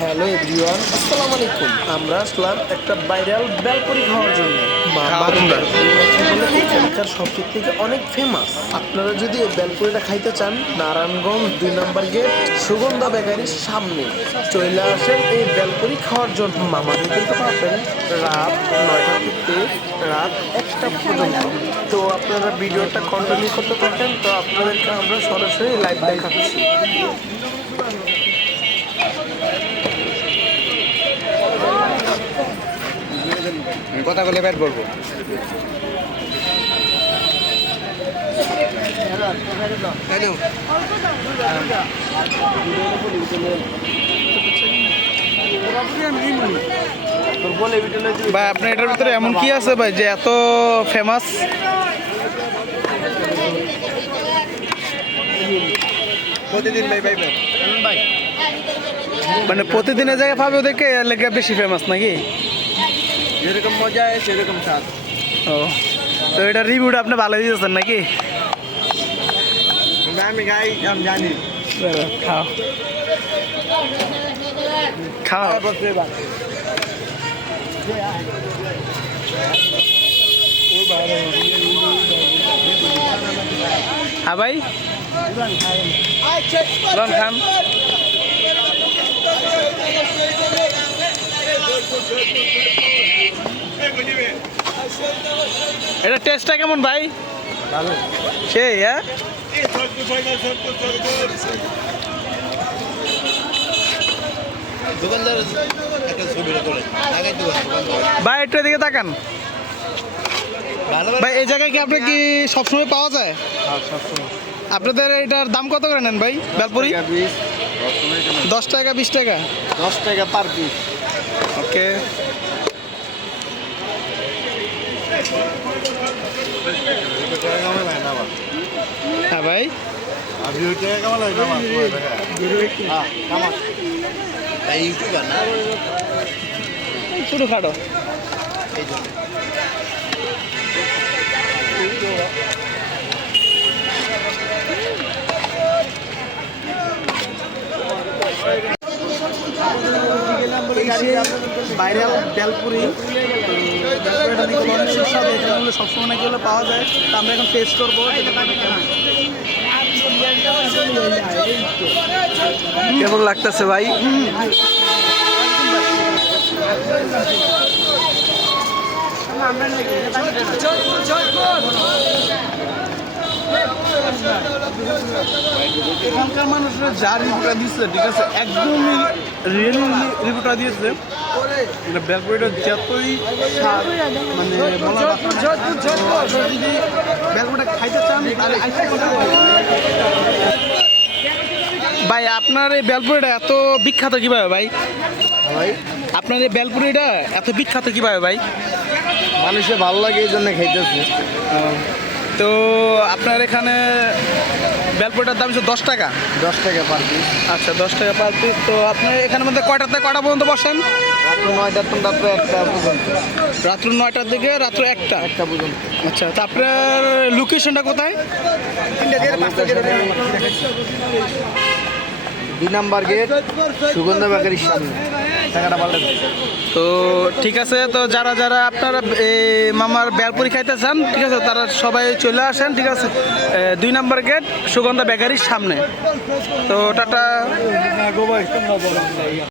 Hello everyone, আসসালামু আলাইকুম। আমরা আসলাম একটা ভাইরাল বেলপুরি খাওয়ার জন্য। মামার বেলপুরি নাকি বলে এখানকার সবচেয়ে থেকে অনেক ফেমাস। আপনারা যদি এই বেলপুরিটা খাইতে চান, নারায়ণগঞ্জ 2 নম্বর গেট সুগন্ধা বেকারির সামনে চলে আসেন এই বেলপুরি খাওয়ার জন্য। মামাদের কিন্তু পাবেন রাত 9টা থেকে রাত 1টা পর্যন্ত। তো আপনারা ভিডিওটা কন্টিনিউ করতে থাকেন, তো আপনাদেরকে আমরা সরাসরি লাইভ দেখাচ্ছি। কথা বলে বের করবো। ভাই আপনার এটার ভিতরে এমন কি আছে ভাই যে এত ফেমাস? প্রতিদিন ভাই ভাই ভাই মানে প্রতিদিনের জায়গায় পাবে ওদেরকে এর লেগে বেশি ফেমাস নাকি? যেরকম মজা হয় সেরকম স্বাদ। ও, তো এটা রিভিউটা আপনি ভালো দিয়েছেন নাকি? আমি গাই আমি জানি। খাও খাও। হ্যাঁ ভাই, লন খান। এটা টেস্টটা কেমন ভাই? ভালো। সেই হ্যাঁ, দোকানদার একটা ছবি করে লাগাই দিবেন দোকানদার। ভাই একটু এদিকে তাকান। ভালো ভাই এই জায়গায় কি আপনি কি সবসময় পাওয়া যায়? আপনাদের এটার দাম কত করে নেন ভাই বেলপুরি? 10 টাকা 20 টাকা? 10 টাকা পার পিস। ওকে। হ্যাঁ ভাই, আপনি ওই টাকা কেমন লাগে আমার হ্যাঁ আমার এই ইউটিউবার না ছোটো খাটো। এই জন্য ভাইরাল বেলপুরি, বেলপুরিটা দেখতে অনেক সুস্বাদু। এখানে সবসময় নাকি হলে পাওয়া যায়, তো আমরা এখন টেস্ট করবো। কেমন লাগতেছে ভাই? এখানকার মানুষরা যা রিভিউটা দিচ্ছে, ঠিক আছে, একদমই রিয়েলি রিভিউটা দিয়েছে। এটা বেলপুরিটা যতই স্বাদ, মানে বলার কথা না। যদি বেলপুরিটা খাইতে চান তাহলে ভাই আপনার এই বেলপুরিটা এত বিখ্যাত কিভাবে ভাই? ভাই আপনার এই বেলপুরিটা এত বিখ্যাত কিভাবে ভাই? মানুষের ভালো লাগে এই জন্য খাইতেছে। তো আপনার এখানে বেলপুরিটার দাম হচ্ছে 10 টাকা? 10 টাকা পার পিস। আচ্ছা, 10 টাকা পার পিস। তো আপনার এখানের মধ্যে কয়টা থেকে কয়টা পর্যন্ত বসেন? রাত্র 9টার থেকে রাত্র 1টা পর্যন্ত। রাত্র 9টার থেকে রাত্র 1টা? 1টা পর্যন্ত। আচ্ছা, তো আপনার লোকেশনটা কোথায়? 2 নাম্বার গেট সুগন্ধা বেকারির সামনে। টাকাটা পাল্টে দেন। তো ঠিক আছে, তো যারা যারা আপনারা মামার বেলপুরি খাইতে চান, ঠিক আছে, তারা সবাই চলে আসেন, ঠিক আছে, 2 নম্বর গেট সুগন্ধা বেকারির সামনে। তো টাটা।